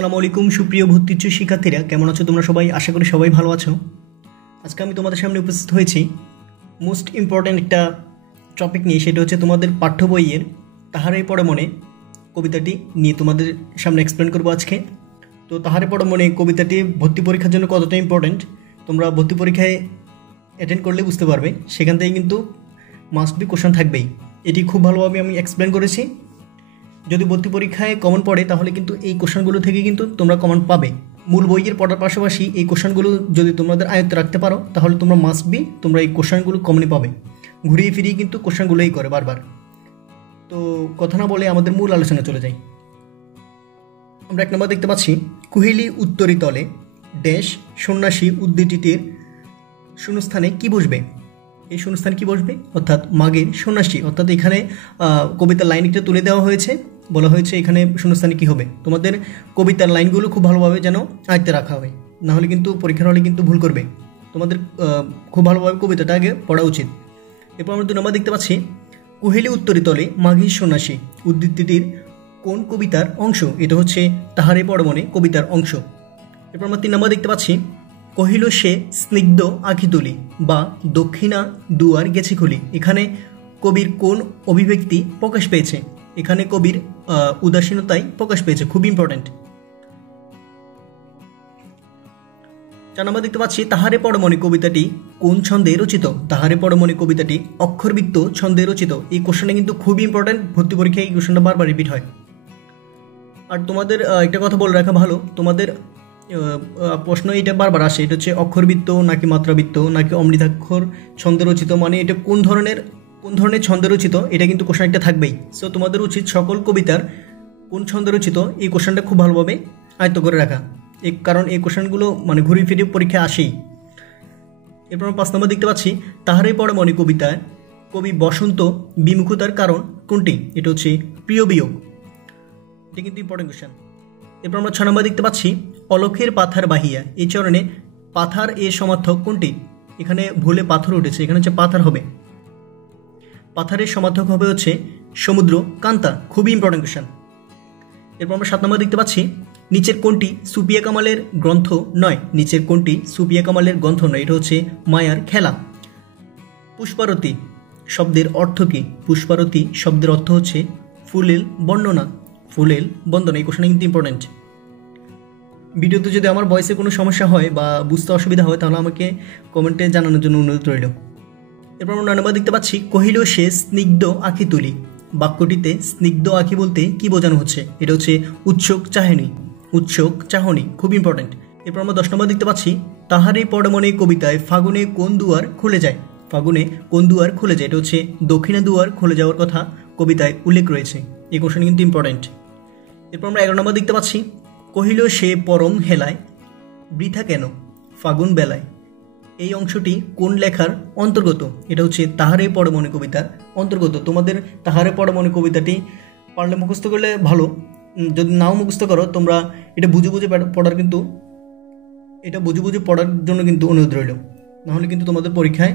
আসসালামু আলাইকুম সুপ্রিয় ভর্তিচ্ছু শিক্ষার্থীরা, কেমন আছো তোমরা সবাই? আশা করি সবাই ভালো আছো। আজকে আমি তোমাদের সামনে উপস্থিত হয়েছি মোস্ট ইম্পর্ট্যান্ট একটা টপিক নিয়ে। সেটা হচ্ছে তোমাদের পাঠ্য বইয়ের তাহারে পড়ে মনে কবিতাটি নিয়ে তোমাদের সামনে এক্সপ্লেন করবো আজকে। তো তাহারে পড়ে মনে কবিতাটি ভর্তি পরীক্ষার জন্য কতটা ইম্পর্ট্যান্ট তোমরা ভর্তি পরীক্ষায় অ্যাটেন্ড করলে বুঝতে পারবে। সেখান থেকে কিন্তু মাস্ট বি কোশ্চেন থাকবেই। এটি খুব ভালোভাবে আমি এক্সপ্লেন করেছি। যদি ভর্তি পরীক্ষায় কমন পড়ে তাহলে কিন্তু এই কোশ্চেনগুলো থেকে কিন্তু তোমরা কমন পাবে। মূল বইয়ের পড়ার পাশাপাশি এই কোশ্চেনগুলো যদি তোমাদের আয়ত্তে রাখতে পারো তাহলে তোমরা মাস্ট বি তোমরা এই কোশ্চেনগুলো কমনই পাবে। ঘুরিয়ে ফিরিয়ে কিন্তু কোশ্চেনগুলোই করে বারবার। তো কথা না বলে আমাদের মূল আলোচনা চলে যাই। আমরা 1 নম্বর দেখতে পাচ্ছি, কুহেলি উত্তরি তলে ড্যাশ সন্ন্যাসী উদ্ধৃতিটির শূন্যস্থানে কি বসবে? এই শূন্যস্থানে কি বসবে? অর্থাৎ মাগের সন্ন্যাসী। অর্থাৎ এখানে কবিতার লাইনটা তুলে দেওয়া হয়েছে, বলা হয়েছে এখানে শূন্যস্থানে কী হবে। তোমাদের কবিতার লাইনগুলো খুব ভালোভাবে যেন আয়ত্তে রাখা হবে, নাহলে কিন্তু পরীক্ষার হলে কিন্তু ভুল করবে। তোমাদের খুব ভালোভাবে কবিতাটা আগে পড়া উচিত। এরপর আমরা 2 নম্বর দেখতে পাচ্ছি, কুহেলি উত্তরি তলে মাঘের সন্ন্যাসী উদ্ধৃতিটির কোন কবিতার অংশ? এটা হচ্ছে তাহারে পড়ে মনে কবিতার অংশ। এরপর আমরা 3 নম্বর দেখতে পাচ্ছি, কহিল সে স্নিগ্ধ আঁখি তুলি বা দক্ষিণা দুয়ার গেছে খুলি। এখানে কবির কোন অভিব্যক্তি প্রকাশ পেয়েছে? এখানে কবির উদাসীনতাই প্রকাশ পেয়েছে, খুব ইম্পর্ট্যান্ট। 4 নম্বর দেখতে পাচ্ছি, তাহারে পরমণি কবিতাটি কোন ছন্দে রচিত? তাহারে পরমণি কবিতাটি অক্ষরবৃত্ত ছন্দে রচিত। এই কোশ্চেনটা কিন্তু খুবই ইম্পর্ট্যান্ট, ভর্তি পরীক্ষায় এই কোশ্চেনটা বারবার রিপিট হয়। আর তোমাদের একটা কথা বলে রাখা ভালো, তোমাদের প্রশ্ন এটা বারবার আসে, এটা হচ্ছে অক্ষরবৃত্ত নাকি মাত্রাবৃত্ত নাকি অমৃতাক্ষর ছন্দে রচিত, মানে এটা কোন ধরনের ছন্দে রচিত, এটা কিন্তু কোশ্চেন একটা থাকবেই। সো তোমাদের উচিত সকল কবিতার কোন ছন্দে রচিত এই কোশ্চেনটা খুব ভালোভাবে আয়ত্ত করে রাখা, কারণ এই কোশ্চেনগুলো মানে ঘুরিয়ে ফিরিয়ে পরীক্ষায় আসেই। এরপর 5 নম্বর দেখতে পাচ্ছি, তাহারে পড়ে মনে কবিতায় কবি বসন্ত বিমুখতার কারণ কোনটি? এটা হচ্ছে প্রিয় বিয়োগ। এটা কিন্তু ইম্পর্টেন্ট কোশ্চেন। এরপর আমরা 6 নম্বর দেখতে পাচ্ছি, অলক্ষের পাথার বাহিয়া এই চরণে পাথার এর সমার্থক কোনটি? এখানে ভুলে পাথর উঠেছে, এখানে হচ্ছে পাথার হবে। পাথারের সমার্থক হবে হচ্ছে সমুদ্র কান্তা, খুবই ইম্পর্টেন্ট কোশ্চেন। এরপর আমরা 7 নম্বর দেখতে পাচ্ছি, নিচের কোনটি সুফিয়া কামালের গ্রন্থ নয়? নিচের কোনটি সুফিয়া কামালের গ্রন্থ নয়? এটা হচ্ছে মায়ার খেলা। পুষ্পারতি শব্দের অর্থ কী? পুষ্পারতি শব্দের অর্থ হচ্ছে ফুলেল বর্ণনা, ফুলেল বন্দনা। এই কোশ্চেনটা কিন্তু ইম্পর্টেন্ট। ভিডিওতে যদি আমার ভয়েসে কোনো সমস্যা হয় বা বুঝতে অসুবিধা হয় তাহলে আমাকে কমেন্টে জানানোর জন্য অনুরোধ রইল। এরপর আমরা 9 নম্বর দেখতে পাচ্ছি, কহিল সে স্নিগ্ধ আঁখি তুলি। বাক্যটিতে স্নিগ্ধ আঁখি বলতে কি বোঝানো হচ্ছে? এটা হচ্ছে উৎসুক চাহনি, উৎসুক চাহনি, খুব ইম্পর্টেন্ট। এরপর আমরা 10 নম্বর দেখতে পাচ্ছি, তাহারে পড়ে মনে কবিতায় ফাগুনে কোন দুয়ার খুলে যায়? ফাগুনে কোন দুয়ার খুলে যায়? এটা হচ্ছে দক্ষিণা দুয়ার খুলে যাওয়ার কথা কবিতায় উল্লেখ রয়েছে। এই কোশ্চেন কিন্তু ইম্পর্টেন্ট। এরপর আমরা 11 নম্বর দেখতে পাচ্ছি, কহিল সে পরম হেলায় বৃথা কেন ফাগুন বেলায়। এই অংশটি কোন লেখার অন্তর্গত? এটা হচ্ছে তাহারে পড়ে মনে কবিতার অন্তর্গত। তোমাদের তাহারে পড়ে মনে কবিতাটি পারলে মুখস্থ করলে ভালো, যদি নাও মুখস্থ করো তোমরা এটা বুঝে বুঝে পড়ার কিন্তু এটা বুঝে বুঝে পড়ার জন্য কিন্তু অনুরোধ রইল, নাহলে কিন্তু তোমাদের পরীক্ষায়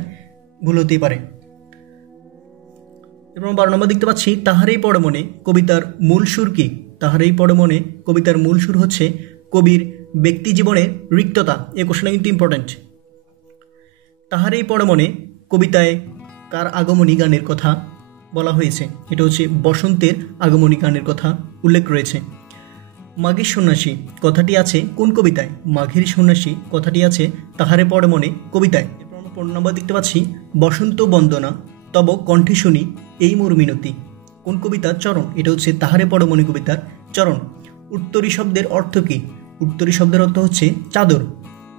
ভুল হতেই পারে। এরপর 12 নম্বর দেখতে পাচ্ছি, তাহারেই পড়ে মনে কবিতার মূল সুর কি? তাহারেই পড়ে মনে কবিতার মূল সুর হচ্ছে কবির ব্যক্তি জীবনের রিক্ততা। এই কোশ্চেনটা কিন্তু ইম্পর্টেন্ট। তাহারেই পড়ে মনে কবিতায় কার আগমনী গানের কথা বলা হয়েছে? এটা হচ্ছে বসন্তের আগমনী গানের কথা উল্লেখ রয়েছে। মাঘের সন্ন্যাসী কথাটি আছে কোন কবিতায়? মাঘের সন্ন্যাসী কথাটি আছে তাহারে পড়ে মনে কবিতায়। এরপর আমরা 15 নম্বর দেখতে পাচ্ছি, বসন্ত বন্দনা তব কণ্ঠে শুনি এই মোর মিনতি কোন কবিতার চরণ? এটা হচ্ছে তাহারে পড়ে মনে কবিতার চরণ। উত্তরী শব্দের অর্থ কী? উত্তরী শব্দের অর্থ হচ্ছে চাদর,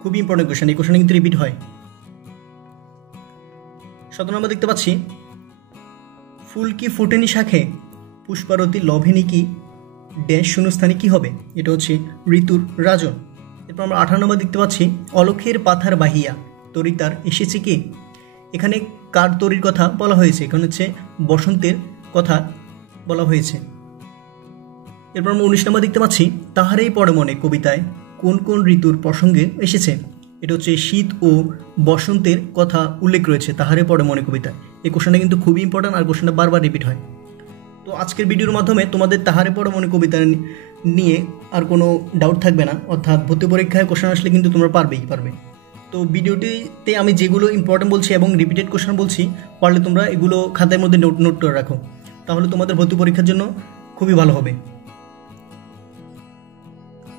খুবই ইম্পর্টেন্ট কোশ্চেন। এই কোশ্চেন কিন্তু রিপিট হয়। 17 নম্বর দেখতে পাচ্ছি, ফুল কি ফোটেনি শাখে পুষ্পারতি লভেনি কি ড্যাশ শূন্যস্থানে কি হবে? এটা হচ্ছে ঋতুর রাজন। এরপর আমরা 18 নম্বর দেখতে পাচ্ছি, অলক্ষের পাথার বাহিয়া তরিতার এসেছে কি? এখানে কার তরির কথা বলা হয়েছে? এখানে হচ্ছে বসন্তের কথা বলা হয়েছে। এরপর আমরা 19 নম্বর দেখতে পাচ্ছি, তাহারেই পড়ে মনে কবিতায় কোন কোন ঋতুর প্রসঙ্গে এসেছে? এটা হচ্ছে শীত ও বসন্তের কথা উল্লেখ রয়েছে তাহারে পড়ে মনে কবিতায়। এই কোশ্চেনটা কিন্তু খুবই ইম্পর্টেন্ট আর কোশ্চেনটা বারবার রিপিট হয়। তো আজকের ভিডিওর মাধ্যমে তোমাদের তাহারে পড়ে মনে কবিতা নিয়ে আর কোনো ডাউট থাকবে না, অর্থাৎ ভর্তি পরীক্ষায় কোশ্চেন আসলে কিন্তু তোমরা পারবে। তো ভিডিওটিতে আমি যেগুলো ইম্পর্টেন্ট বলছি এবং রিপিটেড কোশ্চেন বলছি, পারলে তোমরা এগুলো খাতার মধ্যে নোট করে রাখো, তাহলে তোমাদের ভর্তি পরীক্ষার জন্য খুবই ভালো হবে।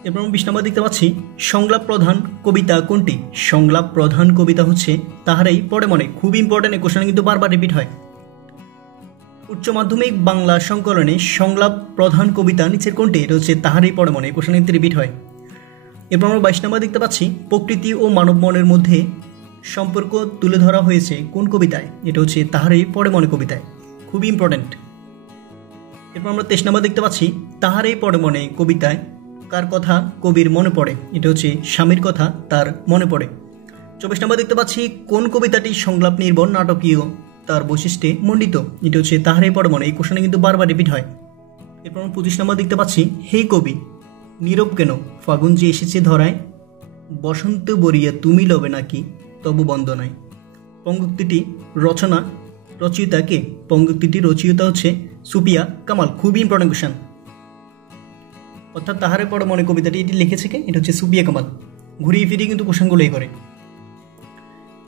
এরপর আমরা 20 নম্বর দেখতে পাচ্ছি, সংলাপ প্রধান কবিতা কোনটি? সংলাপ প্রধান কবিতা হচ্ছে তাহারাই পড়ে মনে। খুবই ইম্পর্টেন্ট, এই কোশ্চেন কিন্তু বারবার রিপিট হয়। উচ্চ মাধ্যমিক বাংলা সংকলনে সংলাপ প্রধান কবিতা নিচের কোনটি? এটা হচ্ছে তাহারাই পড়ে মনে। এই কোশ্চেন কিন্তু রিপিট হয়। এরপর আমরা 22 নম্বর দেখতে পাচ্ছি, প্রকৃতি ও মানব মনের মধ্যে সম্পর্ক তুলে ধরা হয়েছে কোন কবিতায়? এটা হচ্ছে তাহারাই পড়ে মনে কবিতায়। খুবই ইম্পর্টেন্ট। এরপর আমরা 23 নম্বর দেখতে পাচ্ছি, তাহারাই পড়ে মনে কবিতায় কার কথা কবির মনে পড়ে? এটা হচ্ছে স্বামীর কথা তার মনে পড়ে। 24 নম্বর দেখতে পাচ্ছি, কোন কবিতাটি সংলাপ নির্ভর নাটকীয় তার বৈশিষ্ট্যে মণ্ডিত? এটা হচ্ছে তাহারাই পড়ে মনে। এই কোশ্চেনে কিন্তু বারবার রিপিট হয়। এরপর আমরা 25 নম্বর দেখতে পাচ্ছি, হে কবি নীরব কেন? ফাগুন যে এসেছে ধরায়, বসন্ত বরিয়া তুমি লবে নাকি তবু বন্দনায়। পঙ্ক্তিটি রচয়িতা কে? পঙ্ক্তিটি রচয়িতা হচ্ছে সুপিয়া কামাল। খুবই ইম্পর্টেন্ট কোশ্চেন। অর্থাৎ তাহারাই পড়ে মনে কবিতাটি এটি লিখেছে কে? এটা হচ্ছে সুপিয়া কামাল। ঘুরিয়ে ফিরিয়ে কিন্তু কোশ্চেনগুলো এই করে।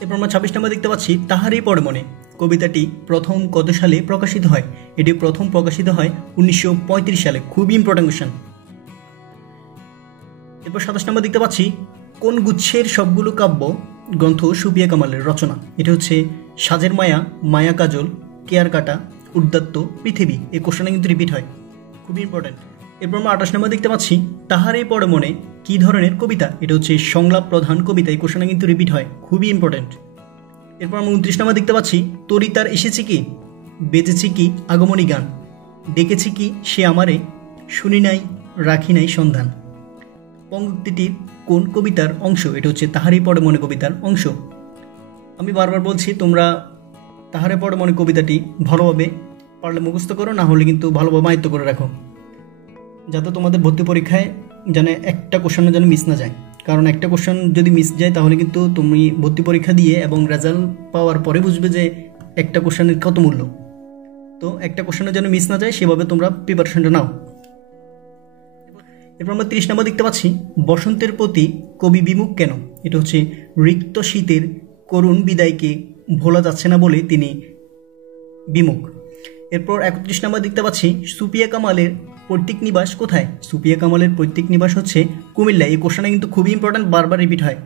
এরপর আমরা 26 নম্বর দেখতে পাচ্ছি, তাহারাই পড়ে মনে কবিতাটি প্রথম কত সালে প্রকাশিত হয়? এটি প্রথম প্রকাশিত হয় 1935 সালে। খুবই ইম্পর্টেন্ট কোশ্চেন। এরপর 27 নম্বর দেখতে পাচ্ছি, কোন গুচ্ছের সবগুলো কাব্য গ্রন্থ সুপিয়া কামালের রচনা? এটা হচ্ছে সাজের মায়া, মায়া কাজল, কেয়ার কাটা, উদ্যাত্ত, পৃথিবী। এই কোশ্চেনটা কিন্তু রিপিট হয়। খুবই ইম্পর্টেন্ট। এরপর আমরা 28 নম্বর দেখতে পাচ্ছি, তাহারাই পড়ে মনে কি ধরনের কবিতা? এটা হচ্ছে সংলাপ প্রধান কবিতা। এই কোশ্চেনটা কিন্তু রিপিট হয়। খুবই ইম্পর্টেন্ট। এরপর আমরা 29 নম্বর দেখতে পাচ্ছি, তরিতার এসেছে কি? বেজেছে কি আগমনী গান? ডেকেছে কি সে আমারে? শুনি নাই রাখি নাই সন্ধান। পঙ্ক্তিটির কোন কবিতার অংশ? এটা হচ্ছে তাহারাই পড়ে মনে কবিতার অংশ। আমি বারবার বলছি, তোমরা তাহারাই পড়ে মনে কবিতাটি ভালোভাবে পারলে মুখস্থ করো, না হলে কিন্তু ভালোভাবে আয়ত্ত করে রাখো, যাতে তোমাদের ভর্তি পরীক্ষায় যেন একটা কোশ্চেনও যেন মিস না যায়। কারণ একটা কোশ্চেন যদি মিস যায় তাহলে কিন্তু তুমি ভর্তি পরীক্ষা দিয়ে এবং রেজাল্ট পাওয়ার পরে বুঝবে যে একটা কোশ্চেনের কত মূল্য। তো একটা কোশ্চেনও যেন মিস না যায় সেভাবে তোমরা প্রিপারেশনটা নাও। এরপর আমরা 30 নম্বর দেখতে পাচ্ছি, বসন্তের প্রতি কবি বিমুখ কেন? এটা হচ্ছে রিক্ত শীতের করুণ বিদায়কে ভোলা যাচ্ছে না বলে তিনি বিমুখ। এরপর 31 নম্বর দেখতে পাচ্ছি, সুপিয়া কামালের পৈতৃক নিবাস কোথায়? সুপিয়া কামালের পৈতৃক নিবাস হচ্ছে কুমিল্লা। এই কোশ্চেনটা কিন্তু খুবই ইম্পর্টেন্ট, বারবার রিপিট হয়।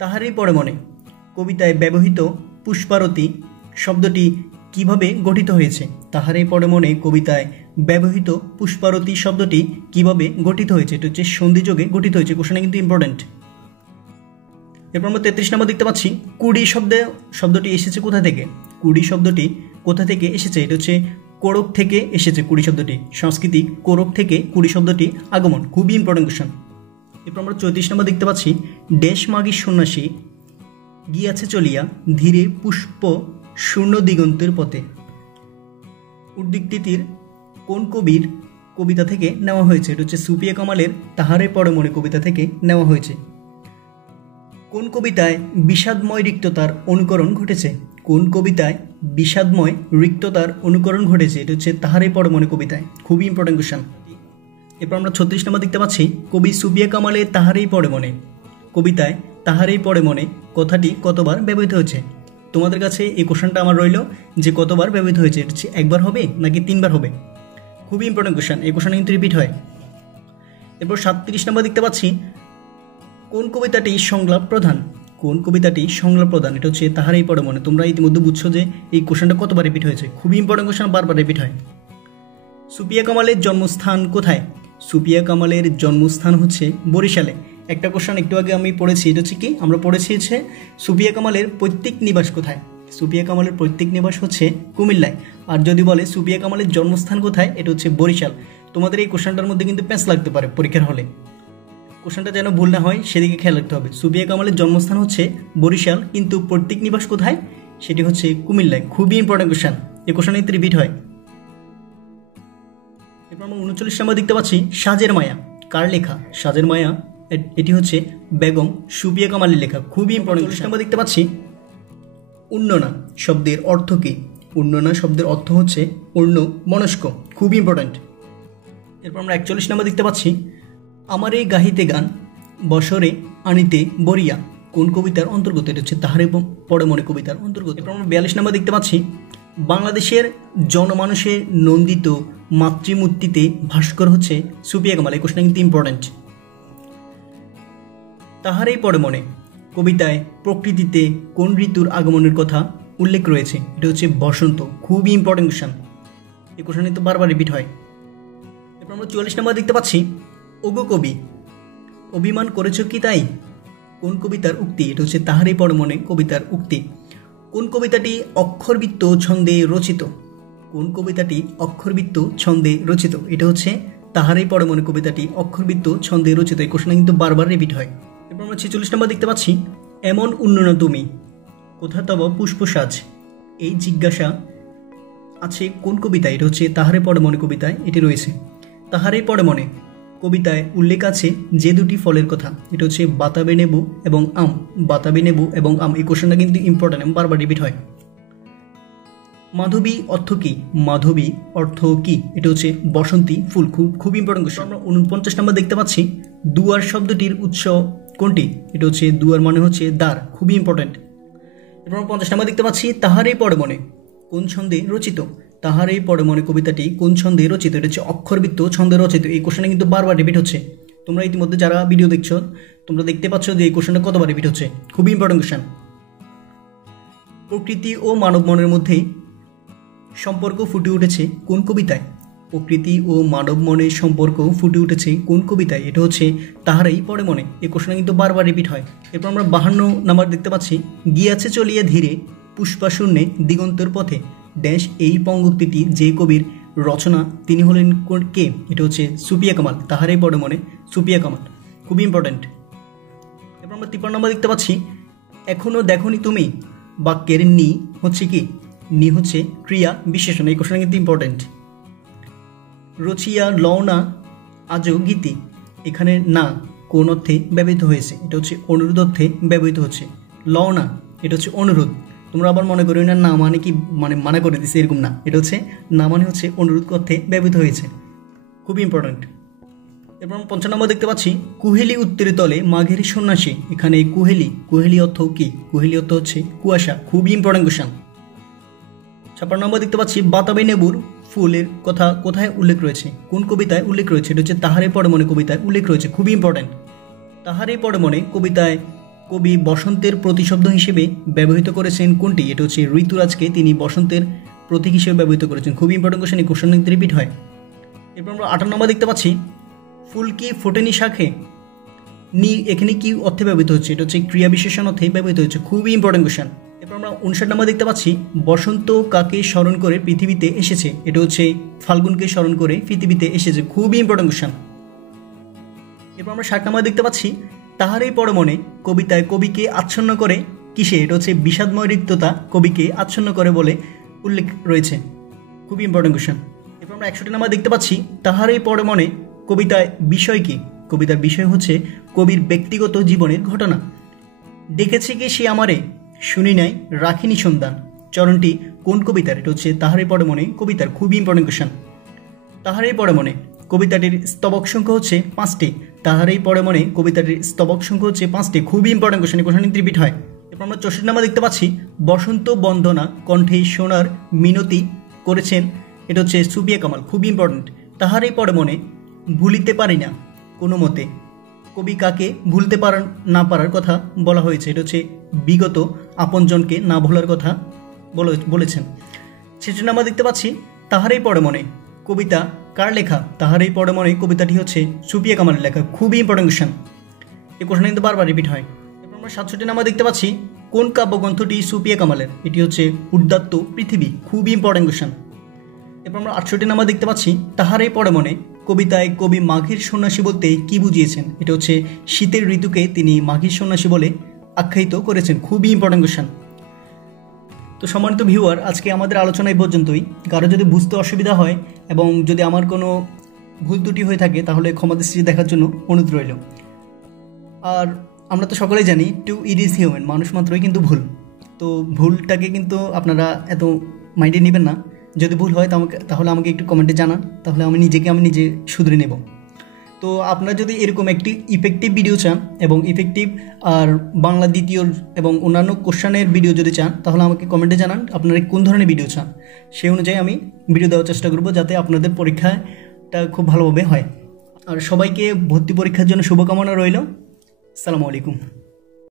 তাহারাই পড়ে মনে কবিতায় ব্যবহৃত পুষ্পারতী শব্দটি কিভাবে গঠিত হয়েছে? তাহারাই পড়ে মনে কবিতায় ব্যবহৃত পুষ্পারতী শব্দটি কিভাবে গঠিত হয়েছে? এটা হচ্ছে সন্ধিযোগে গঠিত হয়েছে। কোশ্চেনটা কিন্তু ইম্পর্টেন্ট। এরপর আমরা 33 নম্বর দেখতে পাচ্ছি, কুড়ি শব্দটি এসেছে কোথা থেকে? কুড়ি শব্দটি কোথা থেকে এসেছে? এটা হচ্ছে কোরক থেকে এসেছে কুড়ি শব্দটি। সংস্কৃতি কোরক থেকে কুড়ি শব্দটি আগমন। খুবই ইম্পর্টেন্ট কোশ্চেন। এরপর আমরা 34 নম্বর দেখতে পাচ্ছি, দেশ মাগি সন্ন্যাসী গিয়াছে চলিয়া ধীরে পুষ্প শূন্য দিগন্তের পথে। উদ্দিকটির কোন কবির কবিতা থেকে নেওয়া হয়েছে? এটা হচ্ছে সুপিয়া কামালের তাহারাই পড়ে মনে কবিতা থেকে নেওয়া হয়েছে। কোন কবিতায় বিষাদময় রিক্ততার অনুকরণ ঘটেছে? কোন কবিতায় বিষাদময় রিক্ততার অনুকরণ ঘটেছে? এটা হচ্ছে তাহারাই পড়ে মনে কবিতায়। খুবই ইম্পর্টেন্ট কোশ্চেন। এরপর আমরা 36 নম্বর দেখতে পাচ্ছি, কবি সুপিয়া কামালের তাহারাই পড়ে মনে কবিতায় তাহারাই পড়ে মনে কথাটি কতবার ব্যবহৃত হয়েছে? তোমাদের কাছে এই কোশ্চেনটা আমার রইল যে কতবার ব্যবহৃত হয়েছে। এটা হচ্ছে একবার হবে নাকি তিনবার হবে? খুবই ইম্পর্টেন্ট কোশ্চেন। এই কোশ্চেন কিন্তু রিপিট হয়। এরপর 37 নম্বর দেখতে পাচ্ছি, কোন কবিতাটি সংলাপ প্রধান? কোন কবিতাটি সংলাপ প্রধান? এটা হচ্ছে তাহারাই পড়ে মনে। তোমরা ইতিমধ্যে বুঝছো যে এই কোশ্চেনটা কতবার রিপিট হয়েছে। খুবই ইম্পর্টেন্ট কোশ্চেন, বারবার রিপিট হয়। সুপিয়া কামালের জন্মস্থান কোথায়? সুপিয়া কামালের জন্মস্থান হচ্ছে বরিশালে। একটা কোশ্চেন একটু আগে আমি পড়েছি, এটা হচ্ছে কি আমরা পড়েছি হচ্ছে সুপিয়া কামালের পৈতৃক নিবাস কোথায়? সুপিয়া কামালের পৈতৃক নিবাস হচ্ছে কুমিল্লায়। আর যদি বলে সুপিয়া কামালের জন্মস্থান কোথায়, এটা হচ্ছে বরিশাল। তোমাদের এই কোশ্চেনটার মধ্যে কিন্তু প্যাঁচ লাগতে পারে পরীক্ষার হলে। কোশ্চেনটা যেন ভুল না হয় সেদিকে খেয়াল রাখতে হবে। সুপিয়া কামালের জন্মস্থান হচ্ছে বরিশাল, কিন্তু পৈতৃক নিবাস কোথায়? সেটি হচ্ছে কুমিল্লায়। খুবই ইম্পর্টেন্ট কোশ্চেন। এই কোশ্চেন কিন্তু রিপিট হয়। এরপর আমরা 39 নম্বর দেখতে পাচ্ছি, সাজের মায়া কার লেখা? সাজের মায়া এটি হচ্ছে বেগম সুপিয়া কামালের লেখা। খুবই ইম্পর্টেন্ট। 40 নম্বর দেখতে পাচ্ছি, উন্ননা শব্দের অর্থ কী? উন্ননা শব্দের অর্থ হচ্ছে অন্য মনস্ক। খুবই ইম্পর্টেন্ট। এরপর আমরা 41 নম্বর দেখতে পাচ্ছি, আমারে গাহিতে গান বসরে আনিতে বরিয়া কোন কবিতার অন্তর্গত? এটা হচ্ছে তাহারে পড়ে মনে কবিতার অন্তর্গত। এরপর আমরা 42 নম্বর দেখতে পাচ্ছি, বাংলাদেশের জনমানুষের নন্দিত মাতৃমূর্তিতে ভাস্কর হচ্ছে সুফিয়া কামাল। এই কোশ্চেনটা কিন্তু ইম্পর্টেন্ট। তাহারেই পড়ে মনে কবিতায় প্রকৃতিতে কোন ঋতুর আগমনের কথা উল্লেখ রয়েছে? এটা হচ্ছে বসন্ত। খুবই ইম্পর্টেন্ট কোশ্চেন, এই কোশ্চেন কিন্তু বারবার রিপিট হয়। এরপর আমরা 44 নম্বর দেখতে পাচ্ছি, ওগো কবি অভিমান করেছ কি তাই কোন কবিতার উক্তি? এটা হচ্ছে তাহারেই পড়ে মনে কবিতার উক্তি। কোন কবিতাটি অক্ষরবৃত্ত ছন্দে রচিত? কোন কবিতাটি অক্ষরবৃত্ত ছন্দে রচিত? এটা হচ্ছে তাহারেই পড়ে মনে কবিতাটি অক্ষরবৃত্ত ছন্দে রচিত। এই কোশ্চেনটা কিন্তু বারবার রিপিট হয়। এরপর আমরা 46 নম্বর দেখতে পাচ্ছি, এমন উন্নয়ন তুমি কোথা তব পুষ্পসাজ এই জিজ্ঞাসা আছে কোন কবিতায়? এটা হচ্ছে তাহারে পড়ে মনে কবিতায় এটি রয়েছে। তাহারে পড়ে মনে কবিতায় উল্লেখ আছে যে দুটি ফলের কথা, এটা হচ্ছে বাতাবি লেবু এবং আম। বাতাবি লেবু এবং আম, এই কোশ্চেনটা কিন্তু ইম্পর্টেন্ট এবং বারবার রিপিট হয়। মাধবী অর্থ কি? মাধবী অর্থ কি? এটা হচ্ছে বসন্তী ফুল। খুব ইম্পর্টেন্ট কোশ্চেন। আমরা 49 নম্বর দেখতে পাচ্ছি, দুয়ার শব্দটির উৎস কোনটি? এটা হচ্ছে দুয়ার মানে হচ্ছে দ্বার। খুবই ইম্পর্টেন্ট। এরপর 50 নম্বর দেখতে পাচ্ছি, তাহারেই পড়ে মনে কোন ছন্দে রচিত? তাহারেই পড়ে মনে কবিতাটি কোন ছন্দে রচিত? এটা হচ্ছে অক্ষরবৃত্ত ছন্দে রচিত। এই কোশ্চেনটা কিন্তু বারবার রিপিট হচ্ছে। তোমরা ইতিমধ্যে যারা ভিডিও দেখছো তোমরা দেখতে পাচ্ছ যে এই কোশ্চেনটা কতবার রিপিট হচ্ছে। খুবই ইম্পর্টেন্ট কোশ্চেন। প্রকৃতি ও মানব মনের মধ্যে সম্পর্ক ফুটে উঠেছে কোন কবিতায়? প্রকৃতি ও মানব মনের সম্পর্ক ফুটে উঠেছে কোন কবিতায়? এটা হচ্ছে তাহারেই পড়ে মনে। এই কোশ্চেনটা কিন্তু বারবার রিপিট হয়। এরপর আমরা 52 নাম্বার দেখতে পাচ্ছি, গিয়াছে চলিয়া ধীরে পুষ্পাশূন্যে দিগন্তর পথে ড্যাশ এই পঙ্গক্তিটি যে কবির রচনা তিনি হলেন কে? এটা হচ্ছে সুফিয়া কামাল। তাহারেই পড়ে মনে সুফিয়া কামাল। খুবই ইম্পর্টেন্ট। এরপর আমরা 53 নম্বর দেখতে পাচ্ছি, এখনও দেখনি তুমি বাক্যের নি হচ্ছে কি? নি হচ্ছে ক্রিয়া বিশেষণ। এই কোশ্চেনটা কিন্তু ইম্পর্টেন্ট। রচিয়া লওনা আজও গীতি, এখানে না কোন অর্থে ব্যবহৃত হয়েছে? এটা হচ্ছে অনুরোধ অর্থে ব্যবহৃত হচ্ছে। লওনা এটা হচ্ছে অনুরোধ। তোমরা আবার মনে করি না না মানে কি মানে মানা করে দিচ্ছে, এরকম না। এটা হচ্ছে না মানে হচ্ছে অনুরোধ অর্থে ব্যবহৃত হয়েছে। খুবই ইম্পর্টেন্ট। এরপর 55 নম্বর দেখতে পাচ্ছি, কুহেলি উত্তরে তলে মাঘের সন্ন্যাসী, এখানে কুহেলি অর্থ কি? কুহেলি অর্থ হচ্ছে কুয়াশা। খুবই ইম্পর্টেন্ট কোশ্চেন। 56 নম্বর দেখতে পাচ্ছি, বাতাবি লেবুর ফুলের কথা কোথায় উল্লেখ রয়েছে? কোন কবিতায় উল্লেখ রয়েছে? এটা হচ্ছে তাহারে পড়ে মনে কবিতায় উল্লেখ রয়েছে। খুবই ইম্পর্টেন্ট। তাহারে পড়ে মনে কবিতায় কবি বসন্তের প্রতিশব্দ হিসেবে ব্যবহৃত করেছেন কোনটি? এটা হচ্ছে ঋতুরাজকে তিনি বসন্তের প্রতীক হিসেবে ব্যবহৃত করেছেন। খুবই ইম্পর্টেন্ট কোশ্চেন। এই কোশ্চেন রিপিট হয়। এরপর আমরা 58 নম্বর দেখতে পাচ্ছি, ফুল কি ফোটেনি শাখে নি, এখানে কি অর্থে ব্যবহৃত হচ্ছে? এটা হচ্ছে ক্রিয়া বিশেষণ অর্থে ব্যবহৃত হচ্ছে। খুবই ইম্পর্টেন্ট কোশ্চেন। এরপর আমরা 59 নম্বর দেখতে পাচ্ছি, বসন্ত কাকে স্মরণ করে পৃথিবীতে এসেছে? এটা হচ্ছে ফাল্গুনকে স্মরণ করে পৃথিবীতে এসেছে। খুবই ইম্পর্টেন্ট কোশ্চেন। এরপর আমরা 60 নম্বর দেখতে পাচ্ছি, তাহারেই পড়ে মনে কবিতায় কবিকে আচ্ছন্ন করে কিসে? এটা হচ্ছে বিষাদময় রিক্ততা কবিকে আচ্ছন্ন করে বলে উল্লেখ রয়েছে। খুবই ইম্পর্টেন্ট কোশ্চেন। এরপর আমরা 61 নম্বর দেখতে পাচ্ছি, তাহারেই পড়ে মনে কবিতায় বিষয় কি? কবিতার বিষয় হচ্ছে কবির ব্যক্তিগত জীবনের ঘটনা। ডেকেছে কি সে আমারে শুনি নাই রাখিনি সন্ধান চরণটি কোন কবিতার? এটা হচ্ছে তাহারেই পড়ে মনে কবিতার। খুবই ইম্পর্টেন্ট কোশ্চেন। তাহারেই পড়ে মনে কবিতাটির স্তবক সংখ্যা হচ্ছে 5টি। তাহারেই পড়ে মনে কবিতাটির স্তবক সংখ্যা হচ্ছে 5টি। খুবই ইম্পর্টেন্ট কোশ্চেন। এই কোশ্চেন রিপিট হয়। এরপর আমরা 64 নম্বর দেখতে পাচ্ছি, বসন্ত বন্দনা কণ্ঠে সোনার মিনতি করেছেন, এটা হচ্ছে সুফিয়া কামাল। খুবই ইম্পর্টেন্ট। তাহারেই পড়ে মনে ভুলিতে পারি না কোনো মতে, কবি কাকে ভুলতে না পারার কথা বলা হয়েছে? এটা হচ্ছে বিগত আপনজনকে না ভোলার কথা বলেছেন। 66 নম্বর দেখতে পাচ্ছি, তাহারেই পড়ে মনে কবিতা কার লেখা? তাহারেই পড়ে মনে কবিতাটি হচ্ছে সুফিয়া কামালের লেখা। খুবই ইম্পর্টেন্ট কোশ্চেন। এই কোশ্চেন কিন্তু বারবার রিপিট হয়। এরপর আমরা 67 নম্বর দেখতে পাচ্ছি, কোন কাব্যগ্রন্থটি সুফিয়া কামালের? এটি হচ্ছে উদ্যাত্ত পৃথিবী। খুবই ইম্পর্টেন্ট কোশ্চেন। এরপর আমরা 68 নম্বর দেখতে পাচ্ছি, তাহারেই পড়ে মনে কবিতায় কবি মাঘের সন্ন্যাসী বলতে কি বুঝিয়েছেন? এটা হচ্ছে শীতের ঋতুকে তিনি মাঘের সন্ন্যাসী বলে আখ্যায়িত করেছেন। খুবই ইম্পর্টেন্ট কোশ্চেন। তো সম্মানিত ভিউয়ার, আজকে আমাদের আলোচনা এই পর্যন্তই। কারো যদি বুঝতে অসুবিধা হয় এবং যদি আমার কোনো ভুল ত্রুটি হয়ে থাকে তাহলে ক্ষমা দৃষ্টিতে দেখার জন্য অনুরোধ রইল। আর আমরা তো সকলেই জানি টু ইট ইজ হিউম্যান, মানুষ মাত্রই কিন্তু ভুল। তো ভুলটাকে কিন্তু আপনারা এত মাইন্ডে নেবেন না। যদি ভুল হয় তাহলে আমাকে একটু কমেন্টে জানান, তাহলে আমি নিজে শুধরে নেব। তো আপনারা যদি এরকম একটি ইফেক্টিভ ভিডিও চান এবং ইফেক্টিভ আর বাংলা দ্বিতীয় এবং অন্যান্য কোশ্চেনের ভিডিও যদি চান, তাহলে আমাকে কমেন্টে জানান আপনারা কোন ধরনের ভিডিও চান। সেই অনুযায়ী আমি ভিডিও দেওয়ার চেষ্টা করব, যাতে আপনাদের পরীক্ষাটা খুব ভালোভাবে হয়। আর সবাইকে ভর্তি পরীক্ষার জন্য শুভকামনা রইল। আসসালামু আলাইকুম।